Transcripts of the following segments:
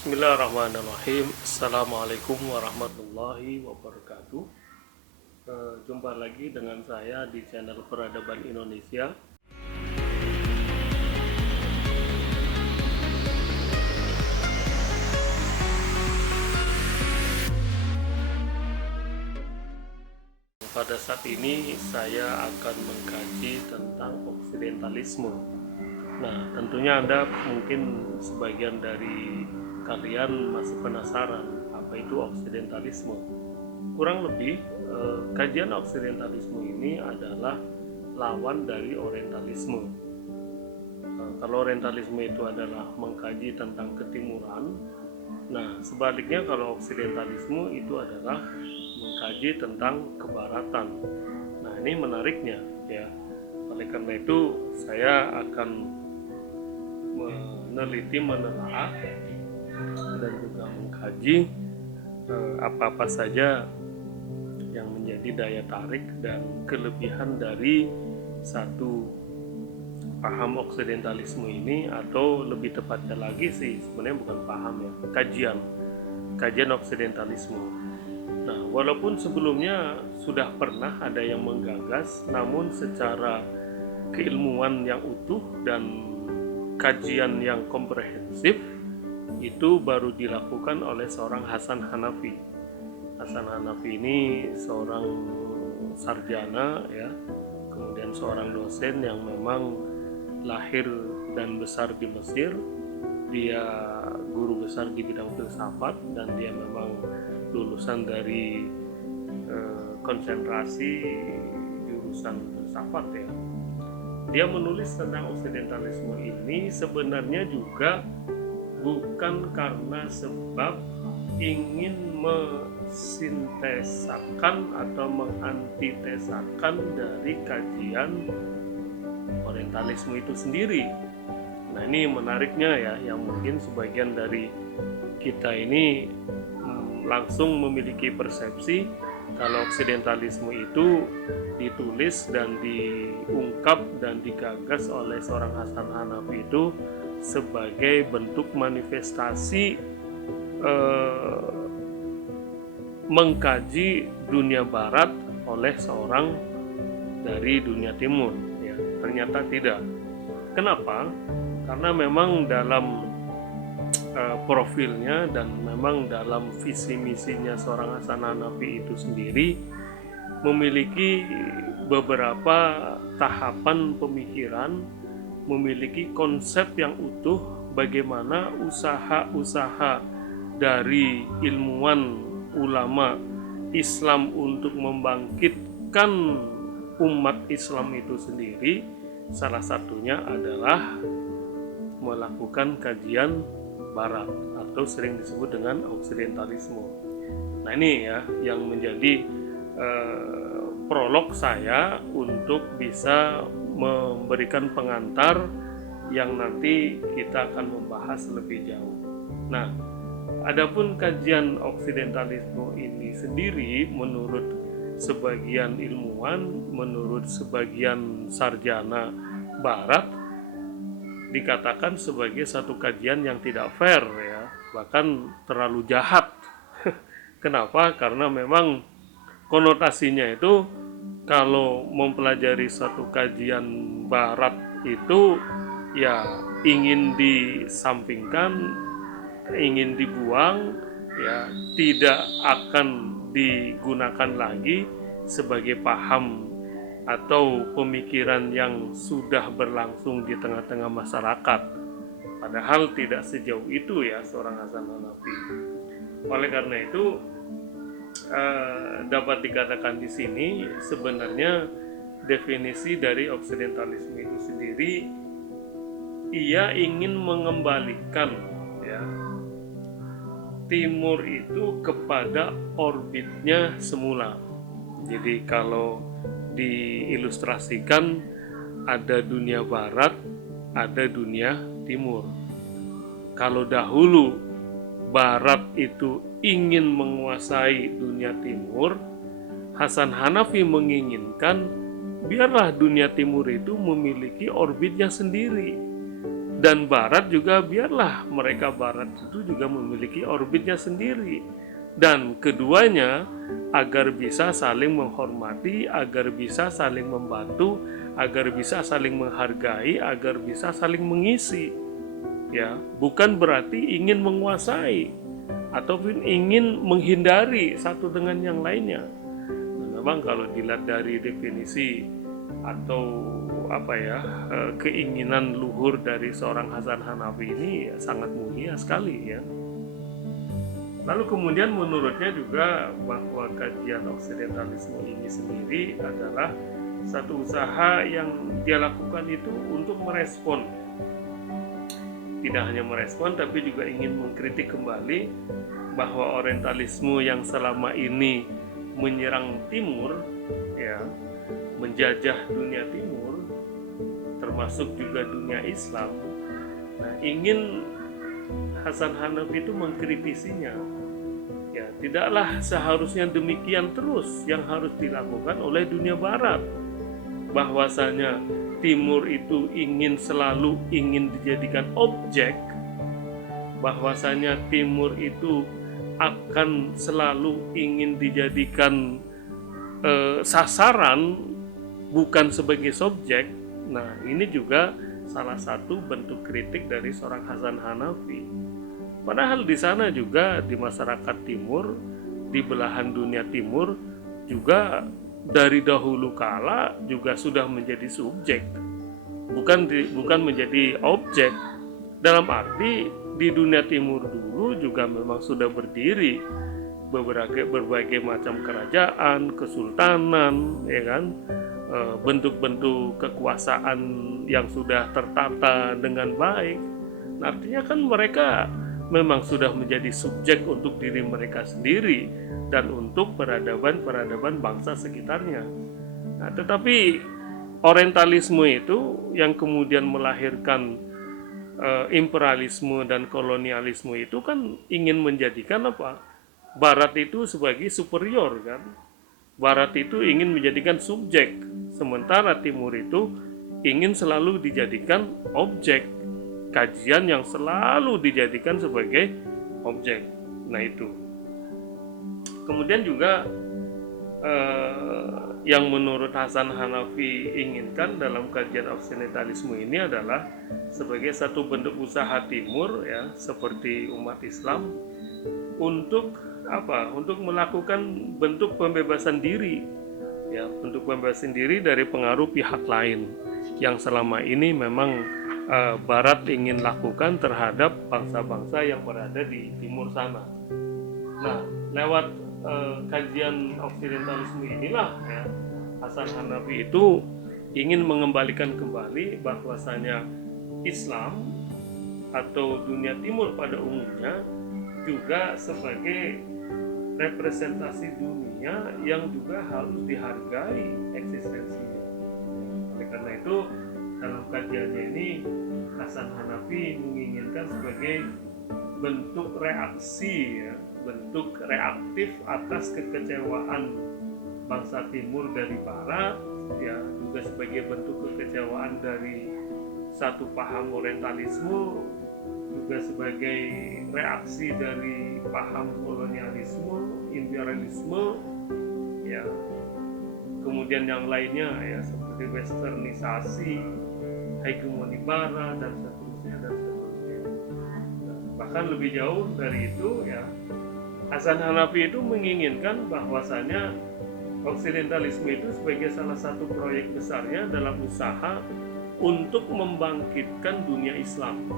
Bismillahirrahmanirrahim. Assalamualaikum warahmatullahi wabarakatuh. Jumpa lagi dengan saya di channel Peradaban Indonesia. Pada saat ini saya akan mengkaji tentang oksidentalisme. Nah, tentunya Anda mungkin sebagian dari kalian masih penasaran apa itu oksidentalisme. Kurang lebih kajian oksidentalisme ini adalah lawan dari orientalisme. Kalau orientalisme itu adalah mengkaji tentang ketimuran, nah sebaliknya kalau oksidentalisme itu adalah mengkaji tentang kebaratan. Nah, ini menariknya ya. Oleh karena itu saya akan meneliti, menelaah dan juga mengkaji apa-apa saja yang menjadi daya tarik dan kelebihan dari satu paham oksidentalisme ini, atau lebih tepatnya lagi sih sebenarnya bukan paham ya, kajian oksidentalisme. Nah, walaupun sebelumnya sudah pernah ada yang menggagas, namun secara keilmuan yang utuh dan kajian yang komprehensif itu baru dilakukan oleh seorang Hasan Hanafi. Hasan Hanafi ini seorang sarjana ya, kemudian seorang dosen yang memang lahir dan besar di Mesir. Dia guru besar di bidang filsafat dan dia memang lulusan dari konsentrasi jurusan filsafat ya. Dia menulis tentang oksidentalisme ini sebenarnya juga bukan karena sebab ingin mensintesakan atau mengantitesakan dari kajian orientalisme itu sendiri. Nah, ini menariknya ya, yang mungkin sebagian dari kita ini langsung memiliki persepsi kalau oksidentalisme itu ditulis dan diungkap dan digagas oleh seorang Hasan Hanafi itu sebagai bentuk manifestasi mengkaji dunia barat oleh seorang dari dunia timur ya. Ternyata tidak. Kenapa? Karena memang dalam profilnya dan memang dalam visi misinya seorang Hasan Hanafi itu sendiri memiliki beberapa tahapan pemikiran, memiliki konsep yang utuh bagaimana usaha-usaha dari ilmuwan ulama Islam untuk membangkitkan umat Islam itu sendiri, salah satunya adalah melakukan kajian barat atau sering disebut dengan oksidentalisme. Nah, ini ya yang menjadi prolog saya untuk bisa memberikan pengantar yang nanti kita akan membahas lebih jauh. Nah, adapun kajian oksidentalisme ini sendiri menurut sebagian ilmuwan, menurut sebagian sarjana barat, dikatakan sebagai satu kajian yang tidak fair ya, bahkan terlalu jahat. Kenapa? Karena memang konotasinya itu kalau mempelajari suatu kajian barat itu ya ingin disampingkan, ingin dibuang ya, tidak akan digunakan lagi sebagai paham atau pemikiran yang sudah berlangsung di tengah-tengah masyarakat. Padahal tidak sejauh itu ya seorang Hasan Hanafi. Oleh karena itu dapat dikatakan di sini sebenarnya definisi dari oksidentalisme itu sendiri, ia ingin mengembalikan ya timur itu kepada orbitnya semula. Jadi kalau diilustrasikan, ada dunia barat, ada dunia timur. Kalau dahulu barat itu ingin menguasai dunia timur, Hasan Hanafi menginginkan biarlah dunia timur itu memiliki orbitnya sendiri. Dan Barat juga biarlah mereka Barat itu juga memiliki orbitnya sendiri. Dan keduanya agar bisa saling menghormati, agar bisa saling membantu, agar bisa saling menghargai, agar bisa saling mengisi. Ya, bukan berarti ingin menguasai ataupun ingin menghindari satu dengan yang lainnya. Nah, memang kalau dilihat dari definisi atau keinginan luhur dari seorang Hasan Hanafi ini ya, sangat mulia sekali ya. Lalu kemudian menurutnya juga bahwa kajian oksidentalisme ini sendiri adalah satu usaha yang dia lakukan itu untuk merespon, tidak hanya merespon tapi juga ingin mengkritik kembali bahwa orientalisme yang selama ini menyerang timur ya, menjajah dunia timur termasuk juga dunia Islam. Nah, ingin Hasan Hanafi itu mengkritisinya. Ya, tidaklah seharusnya demikian terus yang harus dilakukan oleh dunia barat. Bahwasanya timur itu selalu ingin dijadikan objek, bahwasanya timur itu akan selalu ingin dijadikan sasaran bukan sebagai subjek. Nah, ini juga salah satu bentuk kritik dari seorang Hasan Hanafi. Padahal di sana juga di masyarakat timur, di belahan dunia timur juga dari dahulu kala juga sudah menjadi subjek, bukan menjadi objek. Dalam arti di dunia timur dulu juga memang sudah berdiri berbagai macam kerajaan, kesultanan, ya kan, bentuk-bentuk kekuasaan yang sudah tertata dengan baik. Nah, artinya kan mereka memang sudah menjadi subjek untuk diri mereka sendiri dan untuk peradaban bangsa sekitarnya. Nah, tetapi orientalisme itu yang kemudian melahirkan imperialisme dan kolonialisme itu kan ingin menjadikan Barat itu sebagai superior kan. Barat itu ingin menjadikan subjek, sementara Timur itu ingin selalu dijadikan objek, kajian yang selalu dijadikan sebagai objek. Nah, itu. Kemudian juga yang menurut Hasan Hanafi inginkan dalam kajian oksidentalisme ini adalah sebagai satu bentuk usaha Timur ya, seperti umat Islam untuk untuk melakukan bentuk pembebasan diri ya, bentuk pembebasan diri dari pengaruh pihak lain yang selama ini memang Barat ingin lakukan terhadap bangsa-bangsa yang berada di timur sana. Nah, lewat kajian oksidentalisme inilah ya, Hasan Hanafi itu ingin mengembalikan kembali bahwasanya Islam atau dunia timur pada umumnya juga sebagai representasi dunia yang juga harus dihargai eksistensinya. Oleh karena itu dalam kajiannya ini Hasan Hanafi menginginkan sebagai bentuk reaksi ya, bentuk reaktif atas kekecewaan bangsa Timur dari Barat ya, juga sebagai bentuk kekecewaan dari satu paham orientalisme, juga sebagai reaksi dari paham kolonialisme, imperialisme ya, kemudian yang lainnya ya seperti westernisasi, hegemoni barat dan seterusnya. Bahkan lebih jauh dari itu ya, Hasan Hanafi itu menginginkan bahwasanya oksidentalisme itu sebagai salah satu proyek besarnya dalam usaha untuk membangkitkan dunia Islam.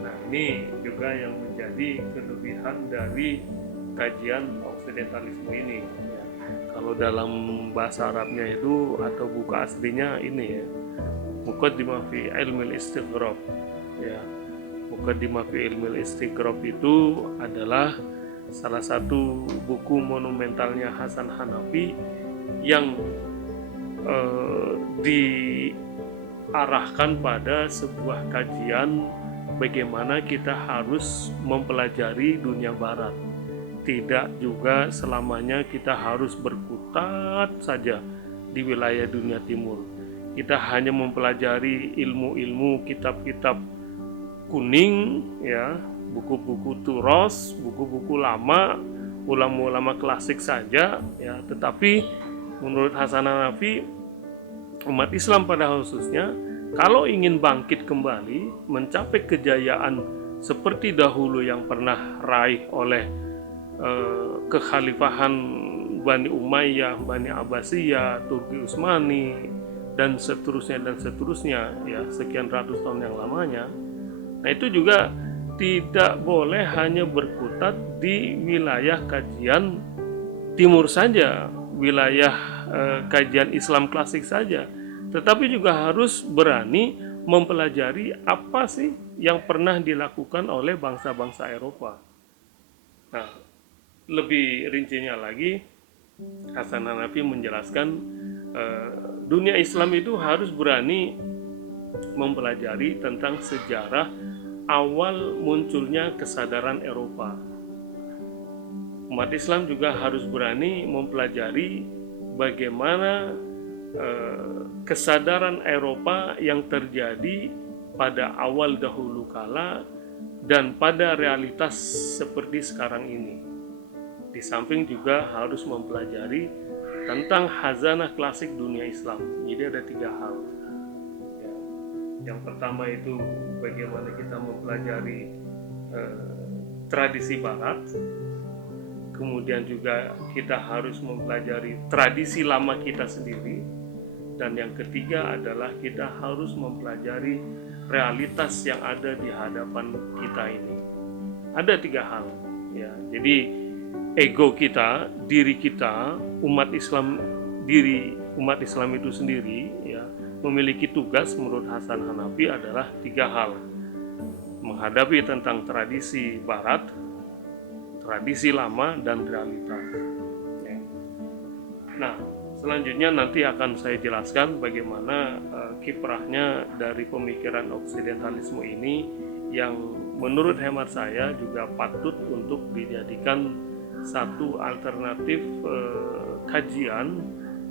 Nah, ini juga yang menjadi kelebihan dari kajian oksidentalisme ini. Ya, kalau dalam bahasa Arabnya itu atau buku aslinya ini ya, Muqaddimah fi Ilmil Istighraq. Ya, Muqaddimah fi Ilmil Istighraq itu adalah salah satu buku monumentalnya Hasan Hanafi yang diarahkan pada sebuah kajian bagaimana kita harus mempelajari dunia barat. Tidak juga selamanya kita harus berkutat saja di wilayah dunia timur. Kita hanya mempelajari ilmu-ilmu, kitab-kitab kuning, ya, buku-buku turos, buku-buku lama, ulama-ulama klasik saja, ya. Tetapi menurut Hasan Hanafi, umat Islam pada khususnya, kalau ingin bangkit kembali, mencapai kejayaan seperti dahulu yang pernah raih oleh kekhalifahan Bani Umayyah, Bani Abbasiyah, Turki Utsmani, dan seterusnya, ya, sekian ratus tahun yang lamanya. Nah, itu juga tidak boleh hanya berkutat di wilayah kajian timur saja, wilayah kajian Islam klasik saja, tetapi juga harus berani mempelajari apa sih yang pernah dilakukan oleh bangsa-bangsa Eropa. Nah, lebih rincinya lagi, Hasan Hanafi menjelaskan dunia Islam itu harus berani mempelajari tentang sejarah awal munculnya kesadaran Eropa. Umat Islam juga harus berani mempelajari bagaimana kesadaran Eropa yang terjadi pada awal dahulu kala dan pada realitas seperti sekarang ini. Di samping juga harus mempelajari tentang khazanah klasik dunia Islam. Jadi ada 3 hal. Ya. Yang pertama itu bagaimana kita mempelajari tradisi Barat. Kemudian juga kita harus mempelajari tradisi lama kita sendiri. Dan yang ketiga adalah kita harus mempelajari realitas yang ada di hadapan kita ini. Ada 3 hal, ya. Jadi ego kita, diri kita, umat Islam itu sendiri, ya, memiliki tugas menurut Hasan Hanafi adalah 3 hal. Menghadapi tentang tradisi Barat, tradisi lama, dan realitas. Ya. Nah, selanjutnya nanti akan saya jelaskan bagaimana kiprahnya dari pemikiran oksidentalisme ini yang menurut hemat saya juga patut untuk dijadikan satu alternatif kajian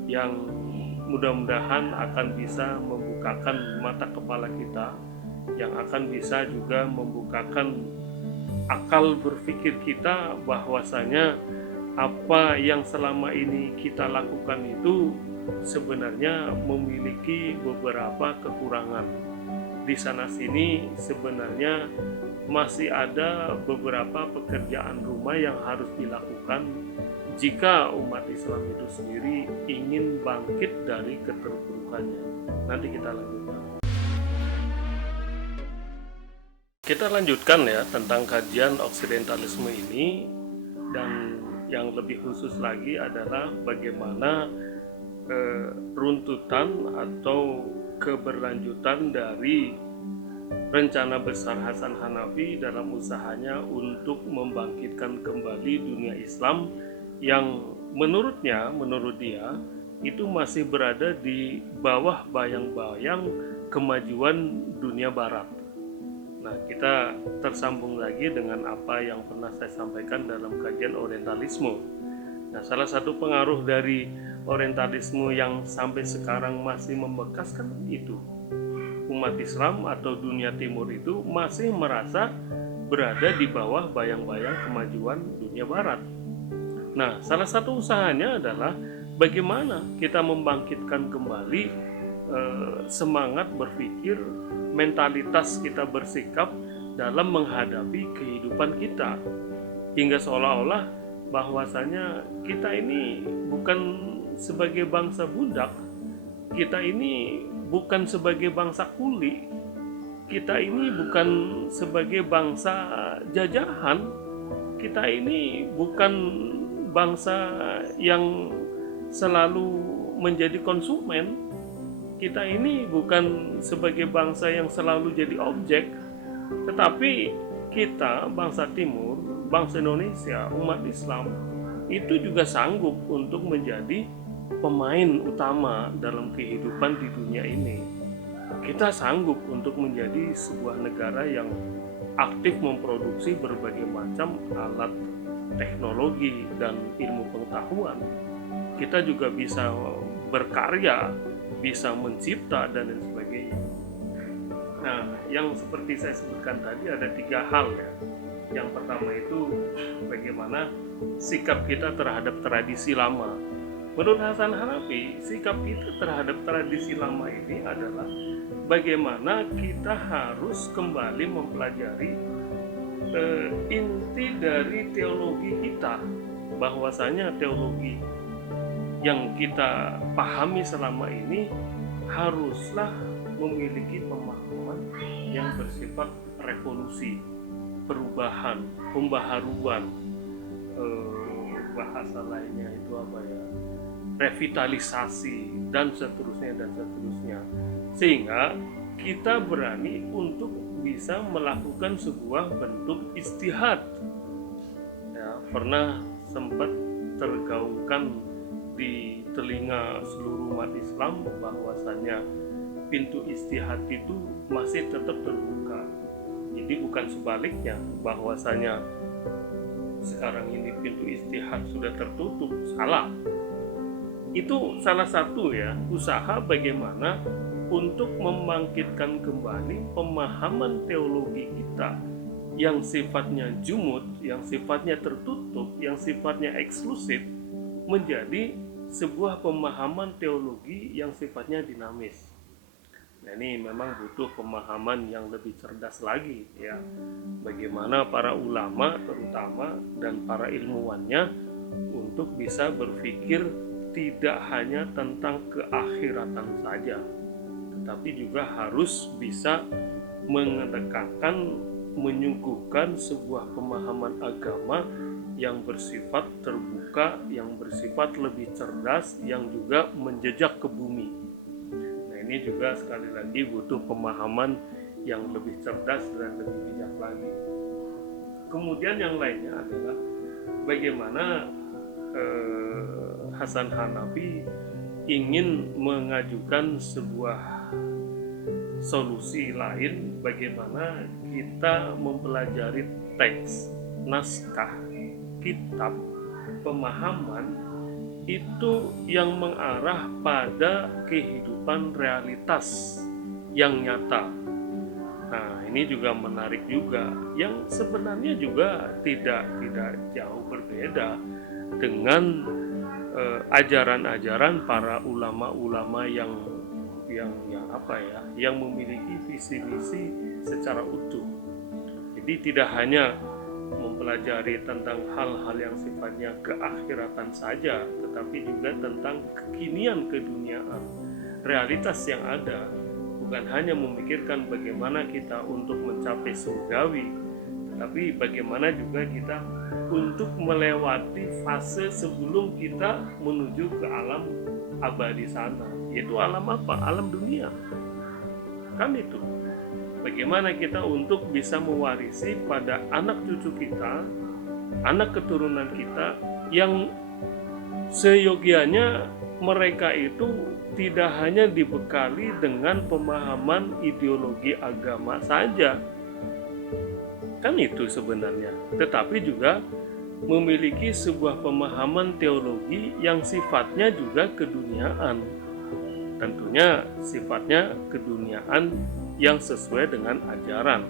yang mudah-mudahan akan bisa membukakan mata kepala kita, yang akan bisa juga membukakan akal berpikir kita bahwasanya apa yang selama ini kita lakukan itu sebenarnya memiliki beberapa kekurangan. Di sana sini sebenarnya masih ada beberapa pekerjaan rumah yang harus dilakukan jika umat Islam itu sendiri ingin bangkit dari keterpurukannya. Nanti kita lanjutkan. Kita lanjutkan ya tentang kajian oksidentalisme ini, dan yang lebih khusus lagi adalah bagaimana runtutan atau keberlanjutan dari rencana besar Hasan Hanafi dalam usahanya untuk membangkitkan kembali dunia Islam yang menurut dia itu masih berada di bawah bayang-bayang kemajuan dunia Barat. Nah, kita tersambung lagi dengan apa yang pernah saya sampaikan dalam kajian orientalisme. Nah, salah satu pengaruh dari orientalisme yang sampai sekarang masih membekas kan itu. Umat Islam atau dunia timur itu masih merasa berada di bawah bayang-bayang kemajuan dunia Barat. Nah, salah satu usahanya adalah bagaimana kita membangkitkan kembali semangat berpikir, mentalitas kita bersikap dalam menghadapi kehidupan kita, hingga seolah-olah bahwasanya kita ini bukan sebagai bangsa budak, kita ini bukan sebagai bangsa kuli, kita ini bukan sebagai bangsa jajahan, kita ini bukan bangsa yang selalu menjadi konsumen, kita ini bukan sebagai bangsa yang selalu jadi objek, tetapi kita bangsa timur, bangsa Indonesia, umat Islam itu juga sanggup untuk menjadi pemain utama dalam kehidupan di dunia ini. Kita sanggup untuk menjadi sebuah negara yang aktif memproduksi berbagai macam alat teknologi dan ilmu pengetahuan. Kita juga bisa berkarya, bisa mencipta, dan lain sebagainya. Nah, yang seperti saya sebutkan tadi ada 3 hal ya. Yang pertama itu bagaimana sikap kita terhadap tradisi lama. Menurut Hasan Hanafi, sikap kita terhadap tradisi lama ini adalah bagaimana kita harus kembali mempelajari inti dari teologi kita, bahwasanya teologi yang kita pahami selama ini haruslah memiliki pemahaman yang bersifat revolusi, perubahan, pembaharuan, bahasa lainnya itu apa ya, revitalisasi dan seterusnya, sehingga kita berani untuk bisa melakukan sebuah bentuk istihad ya. Pernah sempat tergaungkan di telinga seluruh umat Islam bahwasanya pintu istihad itu masih tetap terbuka. Jadi bukan sebaliknya bahwasanya sekarang ini pintu istihad sudah tertutup, salah. Itu salah satu ya usaha bagaimana untuk membangkitkan kembali pemahaman teologi kita yang sifatnya jumud, yang sifatnya tertutup, yang sifatnya eksklusif menjadi sebuah pemahaman teologi yang sifatnya dinamis. Nah, ini memang butuh pemahaman yang lebih cerdas lagi ya. Bagaimana para ulama terutama dan para ilmuwannya untuk bisa berpikir tidak hanya tentang keakhiratan saja, tetapi juga harus bisa mengedekankan, menyuguhkan sebuah pemahaman agama yang bersifat terbuka, yang bersifat lebih cerdas, yang juga menjejak ke bumi. Nah, ini juga sekali lagi butuh pemahaman yang lebih cerdas dan lebih bijak lagi. Kemudian yang lainnya adalah bagaimana Hasan Hanafi ingin mengajukan sebuah solusi lain, bagaimana kita mempelajari teks, naskah, kitab, pemahaman itu yang mengarah pada kehidupan realitas yang nyata. Nah, ini juga menarik juga, yang sebenarnya juga tidak jauh berbeda dengan ajaran-ajaran para ulama-ulama yang apa ya, yang memiliki visi misi secara utuh. Jadi tidak hanya mempelajari tentang hal-hal yang sifatnya keakhiratan saja, tetapi juga tentang kekinian keduniaan, realitas yang ada, bukan hanya memikirkan bagaimana kita untuk mencapai surgawi, tetapi bagaimana juga kita untuk melewati fase sebelum kita menuju ke alam abadi sana, yaitu alam apa? Alam dunia. Kan itu. Bagaimana kita untuk bisa mewarisi pada anak cucu kita, anak keturunan kita, yang seyogianya mereka itu tidak hanya dibekali dengan pemahaman ideologi agama saja, kan itu sebenarnya, tetapi juga memiliki sebuah pemahaman teologi yang sifatnya juga keduniaan. Tentunya sifatnya keduniaan yang sesuai dengan ajaran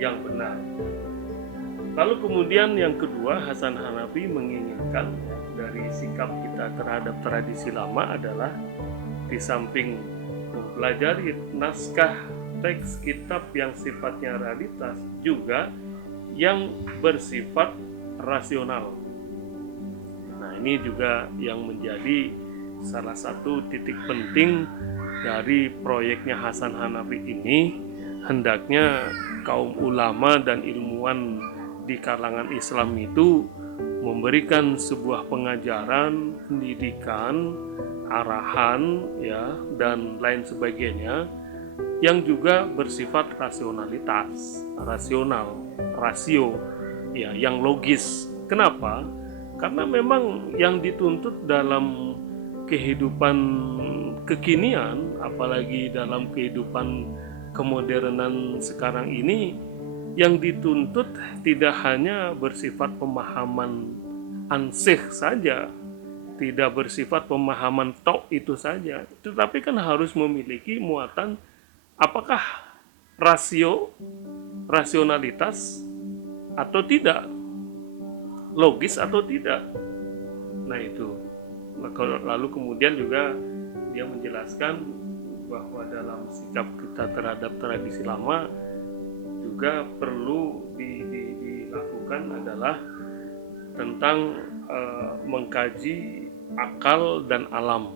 yang benar. Lalu kemudian yang kedua, Hasan Hanafi menginginkan dari sikap kita terhadap tradisi lama adalah di samping mempelajari naskah teks kitab yang sifatnya realitas, juga yang bersifat rasional. Nah, ini juga yang menjadi salah satu titik penting dari proyeknya Hasan Hanafi ini. Hendaknya kaum ulama dan ilmuwan di kalangan Islam itu memberikan sebuah pengajaran, pendidikan, arahan ya, dan lain sebagainya yang juga bersifat rasional, rasio ya, yang logis. Kenapa? Karena memang yang dituntut dalam kehidupan kekinian, apalagi dalam kehidupan kemodernan sekarang ini, yang dituntut tidak hanya bersifat pemahaman ansih saja, tidak bersifat pemahaman tok itu saja, tetapi kan harus memiliki muatan apakah rasionalitas atau tidak, logis atau tidak. Nah itu. Lalu kemudian juga dia menjelaskan bahwa dalam sikap kita terhadap tradisi lama juga perlu dilakukan adalah tentang mengkaji akal dan alam.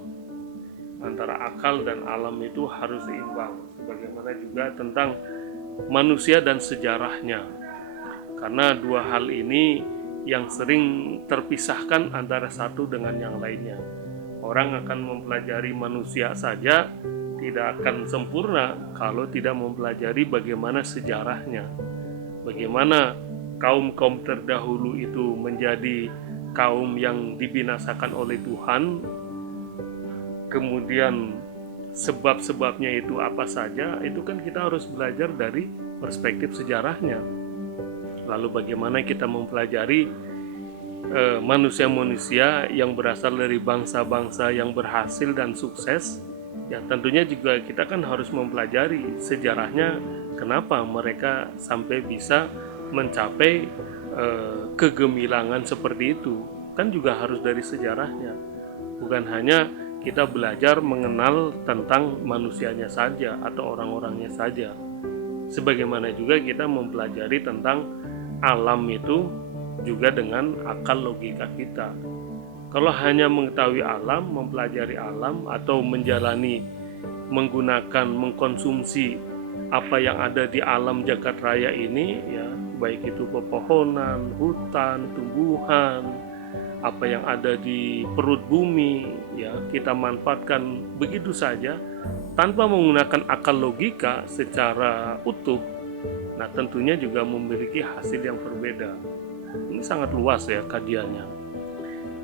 Antara akal dan alam itu harus seimbang. Sebagaimana juga tentang manusia dan sejarahnya. Karena dua hal ini yang sering terpisahkan antara satu dengan yang lainnya. Orang akan mempelajari manusia saja tidak akan sempurna kalau tidak mempelajari bagaimana sejarahnya. Bagaimana kaum-kaum terdahulu itu menjadi kaum yang dibinasakan oleh Tuhan. Kemudian sebab-sebabnya itu apa saja, itu kan kita harus belajar dari perspektif sejarahnya. Lalu bagaimana kita mempelajari manusia-manusia yang berasal dari bangsa-bangsa yang berhasil dan sukses. Ya tentunya juga kita kan harus mempelajari sejarahnya, kenapa mereka sampai bisa mencapai kegemilangan seperti itu. Kan juga harus dari sejarahnya. Bukan hanya kita belajar mengenal tentang manusianya saja atau orang-orangnya saja. Sebagaimana juga kita mempelajari tentang alam itu juga dengan akal logika kita. Kalau hanya mengetahui alam, mempelajari alam atau menjalani, menggunakan, mengkonsumsi apa yang ada di alam jagat raya ini, ya baik itu pepohonan, hutan, tumbuhan, apa yang ada di perut bumi, ya kita manfaatkan begitu saja tanpa menggunakan akal logika secara utuh. Nah tentunya juga memiliki hasil yang berbeda. Ini sangat luas ya kajiannya.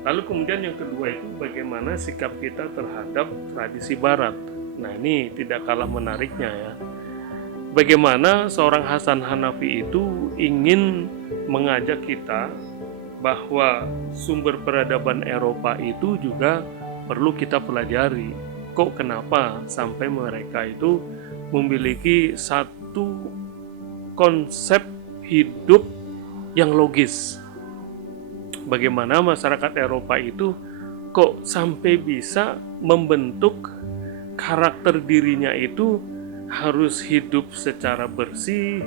Lalu kemudian yang kedua itu bagaimana sikap kita terhadap tradisi barat. Nah ini tidak kalah menariknya ya. Bagaimana seorang Hasan Hanafi itu ingin mengajak kita bahwa sumber peradaban Eropa itu juga perlu kita pelajari. Kok kenapa sampai mereka itu memiliki satu konsep hidup yang logis. Bagaimana masyarakat Eropa itu kok sampai bisa membentuk karakter dirinya itu harus hidup secara bersih,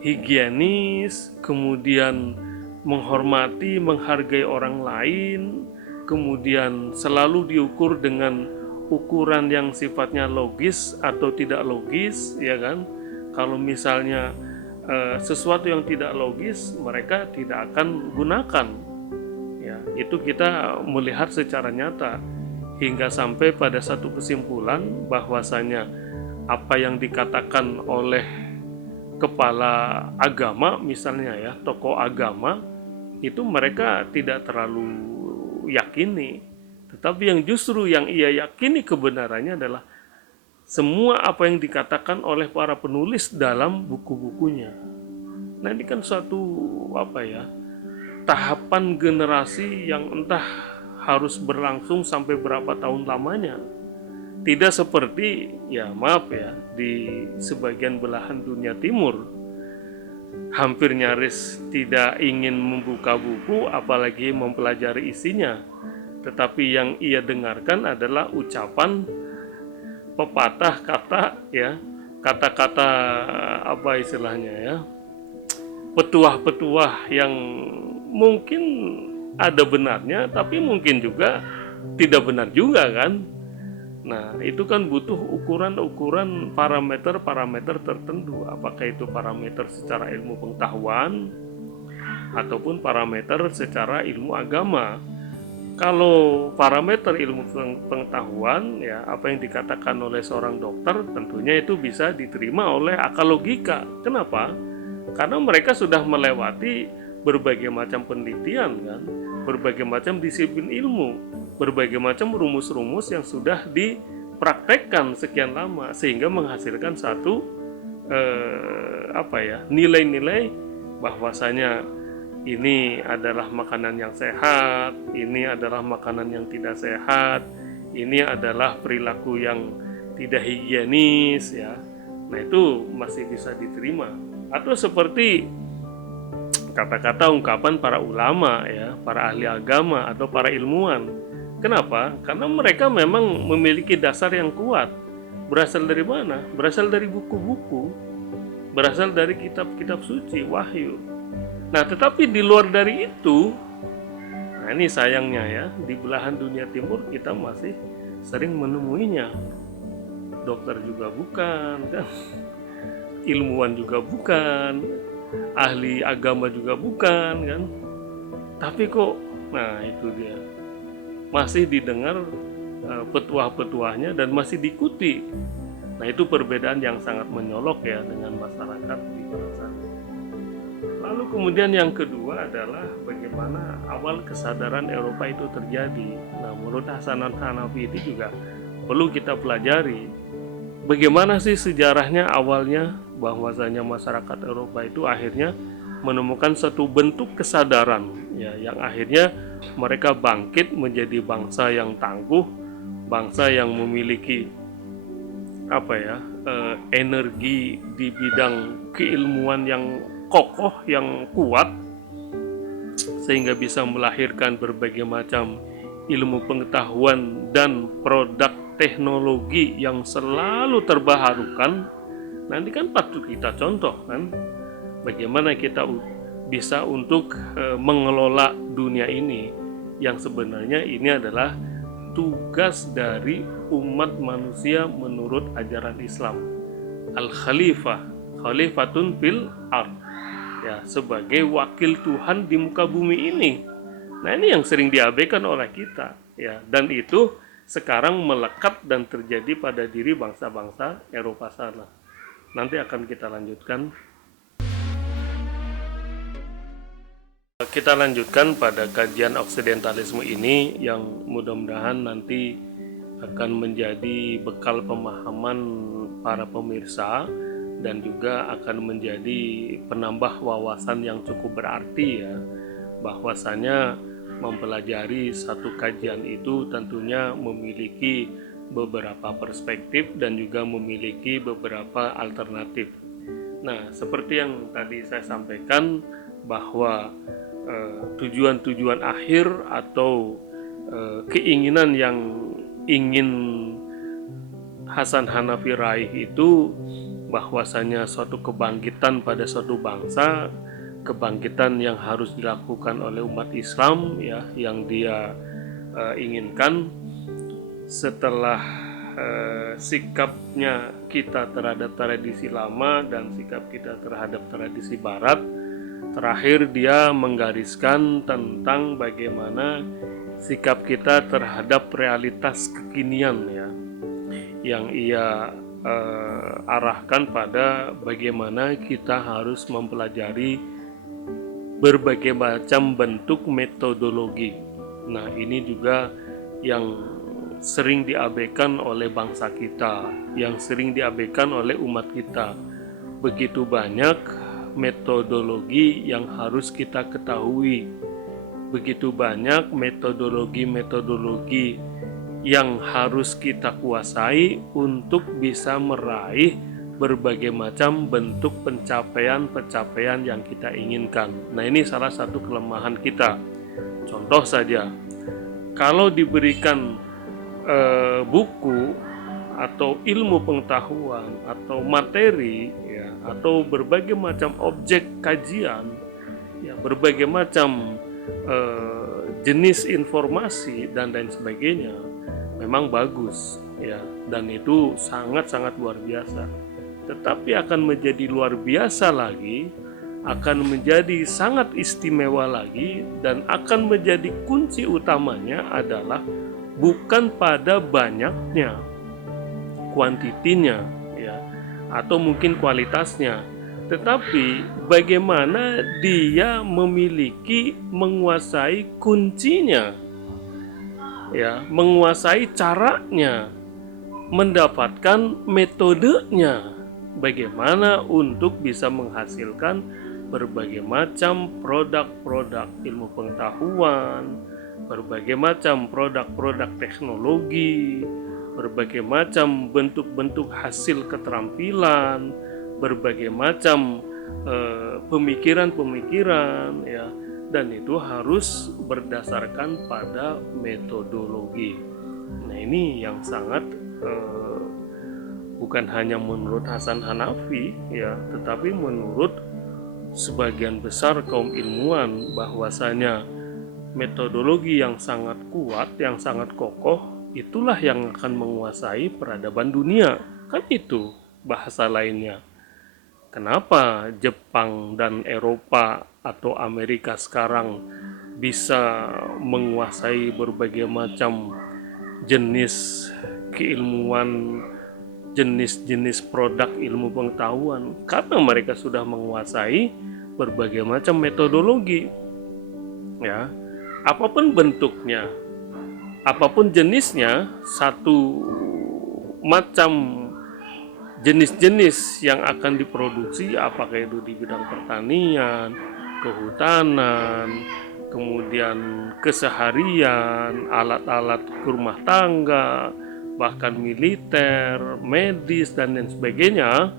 higienis, kemudian menghormati, menghargai orang lain, kemudian selalu diukur dengan ukuran yang sifatnya logis atau tidak logis, ya kan? Kalau misalnya sesuatu yang tidak logis, mereka tidak akan gunakan. Ya, itu kita melihat secara nyata hingga sampai pada satu kesimpulan bahwasanya apa yang dikatakan oleh kepala agama misalnya ya, tokoh agama itu mereka tidak terlalu yakini. Tetapi yang justru yang ia yakini kebenarannya adalah semua apa yang dikatakan oleh para penulis dalam buku-bukunya. Nah ini kan suatu tahapan generasi yang entah harus berlangsung sampai berapa tahun lamanya. Tidak seperti di sebagian belahan dunia timur, hampir nyaris tidak ingin membuka buku apalagi mempelajari isinya. Tetapi yang ia dengarkan adalah ucapan, pepatah kata ya, kata-kata petuah-petuah yang mungkin ada benarnya tapi mungkin juga tidak benar juga kan. Nah itu kan butuh ukuran-ukuran parameter-parameter tertentu, apakah itu parameter secara ilmu pengetahuan ataupun parameter secara ilmu agama. Kalau parameter ilmu pengetahuan ya, apa yang dikatakan oleh seorang dokter tentunya itu bisa diterima oleh akal logika. Kenapa? Karena mereka sudah melewati berbagai macam penelitian kan, berbagai macam disiplin ilmu, berbagai macam rumus-rumus yang sudah dipraktekkan sekian lama sehingga menghasilkan satu nilai-nilai bahwasanya ini adalah makanan yang sehat, ini adalah makanan yang tidak sehat, ini adalah perilaku yang tidak higienis ya. Nah itu masih bisa diterima. Atau seperti kata-kata ungkapan para ulama ya, para ahli agama atau para ilmuwan. Kenapa? Karena mereka memang memiliki dasar yang kuat. Berasal dari mana? Berasal dari buku-buku, berasal dari kitab-kitab suci, wahyu. Nah, tetapi di luar dari itu, nah ini sayangnya ya, di belahan dunia timur kita masih sering menemuinya. Dokter juga bukan, kan? Ilmuwan juga bukan, ahli agama juga bukan, kan? Tapi kok, nah itu dia, masih didengar petuah-petuahnya dan masih diikuti. Nah itu perbedaan yang sangat menyolok ya dengan masyarakat di barat sana. Lalu kemudian yang kedua adalah bagaimana awal kesadaran Eropa itu terjadi. Nah menurut Hasan Hanafi itu juga perlu kita pelajari. Bagaimana sih sejarahnya awalnya bahwasanya masyarakat Eropa itu akhirnya menemukan satu bentuk kesadaran ya, yang akhirnya mereka bangkit menjadi bangsa yang tangguh, bangsa yang memiliki energi di bidang keilmuan yang kokoh, yang kuat, sehingga bisa melahirkan berbagai macam ilmu pengetahuan dan produk teknologi yang selalu terbaharukan. Nanti kan patut kita contoh kan, bagaimana kita bisa untuk mengelola dunia ini, yang sebenarnya ini adalah tugas dari umat manusia menurut ajaran Islam. Al-Khalifah, Khalifatun fil ard, ya, sebagai wakil Tuhan di muka bumi ini. Nah ini yang sering diabaikan oleh kita ya, dan itu sekarang melekat dan terjadi pada diri bangsa-bangsa Eropa sana. Nanti akan kita lanjutkan. Kita lanjutkan pada kajian oksidentalisme ini yang mudah-mudahan nanti akan menjadi bekal pemahaman para pemirsa dan juga akan menjadi penambah wawasan yang cukup berarti ya, bahwasanya mempelajari satu kajian itu tentunya memiliki beberapa perspektif dan juga memiliki beberapa alternatif. Nah, seperti yang tadi saya sampaikan bahwa tujuan-tujuan akhir atau keinginan yang ingin Hasan Hanafi raih itu bahwasanya suatu kebangkitan pada suatu bangsa, kebangkitan yang harus dilakukan oleh umat Islam ya, yang dia inginkan setelah sikapnya kita terhadap tradisi lama dan sikap kita terhadap tradisi barat. Terakhir dia menggariskan tentang bagaimana sikap kita terhadap realitas kekinian ya, yang ia arahkan pada bagaimana kita harus mempelajari berbagai macam bentuk metodologi. Nah ini juga yang sering diabaikan oleh bangsa kita, yang sering diabaikan oleh umat kita. Begitu banyak metodologi yang harus kita ketahui, begitu banyak metodologi-metodologi yang harus kita kuasai untuk bisa meraih berbagai macam bentuk pencapaian-pencapaian yang kita inginkan. Nah ini salah satu kelemahan kita. Contoh saja, kalau diberikan buku atau ilmu pengetahuan atau materi ya, atau berbagai macam objek kajian ya, berbagai macam jenis informasi dan lain sebagainya, memang bagus ya, dan itu sangat-sangat luar biasa. Tetapi akan menjadi luar biasa lagi, akan menjadi sangat istimewa lagi, dan akan menjadi kunci utamanya adalah bukan pada banyaknya, kuantitinya ya, atau mungkin kualitasnya, tetapi bagaimana dia memiliki, menguasai kuncinya ya, menguasai caranya, mendapatkan metodenya, bagaimana untuk bisa menghasilkan berbagai macam produk-produk ilmu pengetahuan, berbagai macam produk-produk teknologi, berbagai macam bentuk-bentuk hasil keterampilan, berbagai macam pemikiran-pemikiran, ya, dan itu harus berdasarkan pada metodologi. Nah, ini yang sangat bukan hanya menurut Hasan Hanafi, ya, tetapi menurut sebagian besar kaum ilmuwan, bahwasanya metodologi yang sangat kuat, yang sangat kokoh, itulah yang akan menguasai peradaban dunia. Kan itu bahasa lainnya. Kenapa Jepang dan Eropa atau Amerika sekarang bisa menguasai berbagai macam jenis keilmuan, jenis-jenis produk ilmu pengetahuan? Karena mereka sudah menguasai berbagai macam metodologi, ya, apapun bentuknya, apapun jenisnya, satu macam jenis-jenis yang akan diproduksi, apakah itu di bidang pertanian, kehutanan, kemudian keseharian, alat-alat rumah tangga, bahkan militer, medis, dan lain sebagainya,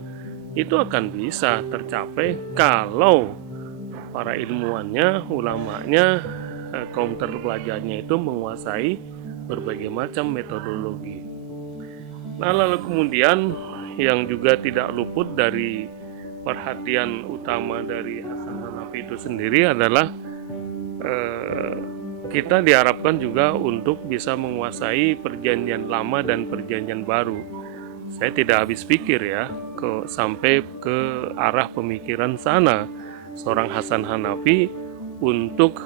itu akan bisa tercapai kalau para ilmuwannya, ulamanya, kaum terpelajarnya itu menguasai berbagai macam metodologi. Nah, lalu kemudian yang juga tidak luput dari perhatian utama dari Hasan Hanafi itu sendiri adalah kita diharapkan juga untuk bisa menguasai perjanjian lama dan perjanjian baru. Saya tidak habis pikir ya sampai ke arah pemikiran sana seorang Hasan Hanafi untuk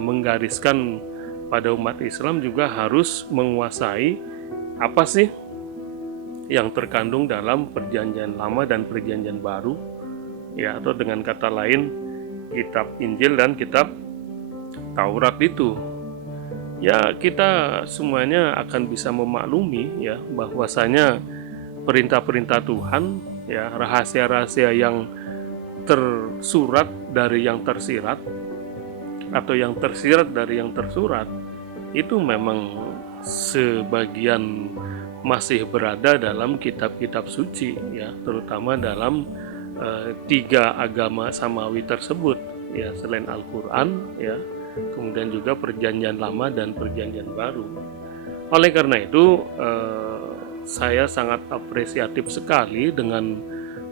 menggariskan pada umat Islam juga harus menguasai apa sih yang terkandung dalam perjanjian lama dan perjanjian baru, ya, atau dengan kata lain kitab Injil dan kitab Taurat itu. Ya, kita semuanya akan bisa memaklumi, ya, bahwasanya perintah-perintah Tuhan, ya, rahasia-rahasia yang tersurat dari yang tersirat atau yang tersirat dari yang tersurat, itu memang sebagian masih berada dalam kitab-kitab suci, ya, terutama dalam tiga agama samawi tersebut, ya, selain Al-Quran, ya, kemudian juga perjanjian lama dan perjanjian baru. Oleh karena itu saya sangat apresiatif sekali dengan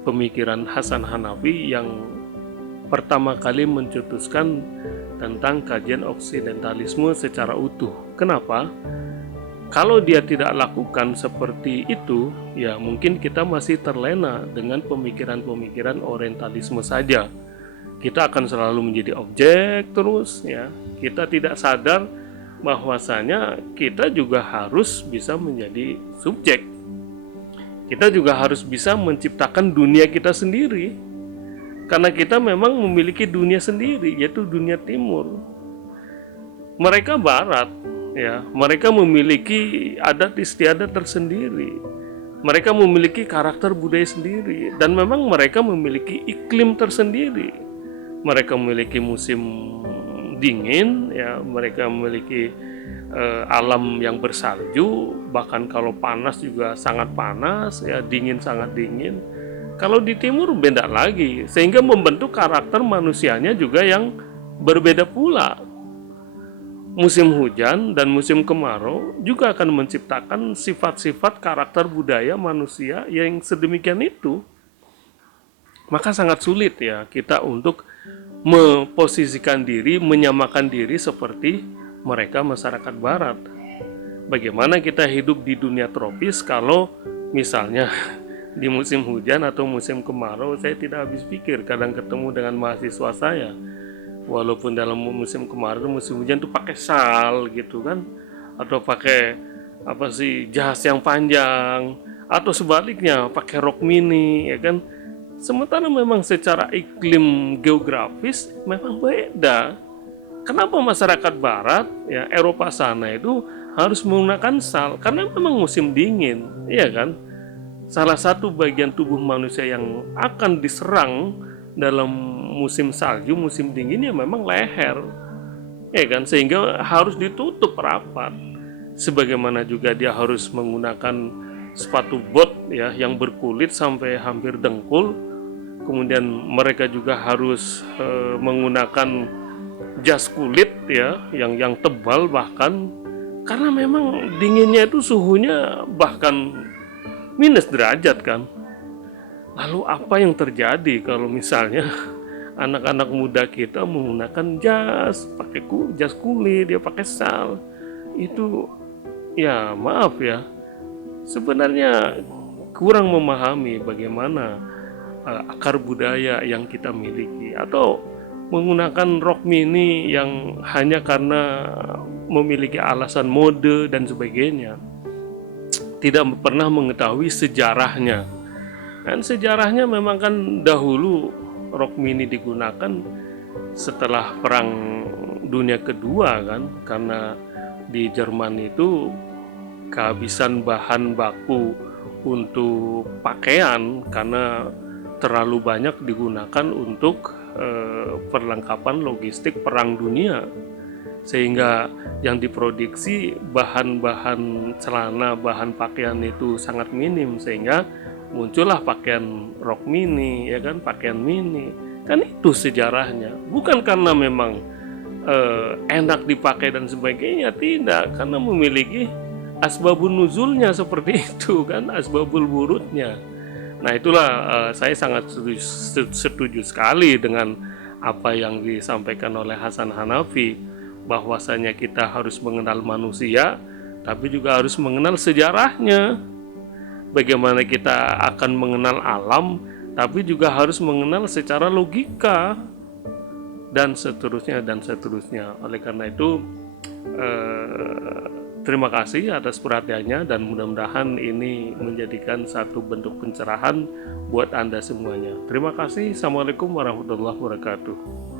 pemikiran Hasan Hanafi yang pertama kali mencetuskan tentang kajian oksidentalisme secara utuh. Kenapa? Kalau dia tidak lakukan seperti itu, ya mungkin kita masih terlena dengan pemikiran-pemikiran orientalisme saja. Kita akan selalu menjadi objek terus, ya. Kita tidak sadar bahwasanya kita juga harus bisa menjadi subjek. Kita juga harus bisa menciptakan dunia kita sendiri. Karena kita memang memiliki dunia sendiri, yaitu dunia timur. Mereka barat, ya, mereka memiliki adat istiadat tersendiri. Mereka memiliki karakter budaya sendiri, dan memang mereka memiliki iklim tersendiri. Mereka memiliki musim dingin, ya, mereka memiliki alam yang bersalju, bahkan kalau panas juga sangat panas, ya, dingin sangat dingin. Kalau di timur beda lagi, sehingga membentuk karakter manusianya juga yang berbeda pula. Musim hujan dan musim kemarau juga akan menciptakan sifat-sifat karakter budaya manusia yang sedemikian itu. Maka sangat sulit, ya, kita untuk memposisikan diri, menyamakan diri seperti mereka masyarakat barat. Bagaimana kita hidup di dunia tropis kalau misalnya di musim hujan atau musim kemarau? Saya tidak habis pikir kadang ketemu dengan mahasiswa saya, walaupun dalam musim kemarau, musim hujan tuh pakai sal gitu kan, atau pakai jas yang panjang, atau sebaliknya pakai rok mini, ya kan. Sementara memang secara iklim geografis memang beda. Kenapa masyarakat barat, ya, Eropa sana itu harus menggunakan sal? Karena memang musim dingin, iya kan. Salah satu bagian tubuh manusia yang akan diserang dalam musim salju, musim dingin, ya memang leher, ya kan, sehingga harus ditutup rapat sebagaimana juga dia harus menggunakan sepatu bot ya yang berkulit sampai hampir dengkul. Kemudian mereka juga harus menggunakan jas kulit ya yang tebal, bahkan karena memang dinginnya itu suhunya bahkan minus derajat kan. Lalu apa yang terjadi kalau misalnya anak-anak muda kita menggunakan jas kulit, dia pakai sal, itu ya maaf ya, sebenarnya kurang memahami bagaimana akar budaya yang kita miliki, atau menggunakan rok mini yang hanya karena memiliki alasan mode dan sebagainya, tidak pernah mengetahui sejarahnya. Dan sejarahnya memang kan dahulu rok mini digunakan setelah Perang Dunia Kedua kan, karena di Jerman itu kehabisan bahan baku untuk pakaian karena terlalu banyak digunakan untuk perlengkapan logistik Perang Dunia, sehingga yang diproduksi bahan-bahan celana, bahan pakaian itu sangat minim, sehingga muncullah pakaian rok mini ya kan, pakaian mini kan. Itu sejarahnya, bukan karena memang enak dipakai dan sebagainya, tidak, karena memiliki asbabun nuzulnya seperti itu kan, asbabul wurudnya. Nah itulah saya sangat setuju sekali dengan apa yang disampaikan oleh Hasan Hanafi, bahwasanya kita harus mengenal manusia tapi juga harus mengenal sejarahnya. Bagaimana kita akan mengenal alam tapi juga harus mengenal secara logika dan seterusnya dan seterusnya. Oleh karena itu terima kasih atas perhatiannya, dan mudah-mudahan ini menjadikan satu bentuk pencerahan buat Anda semuanya. Terima kasih. Assalamualaikum warahmatullahi wabarakatuh.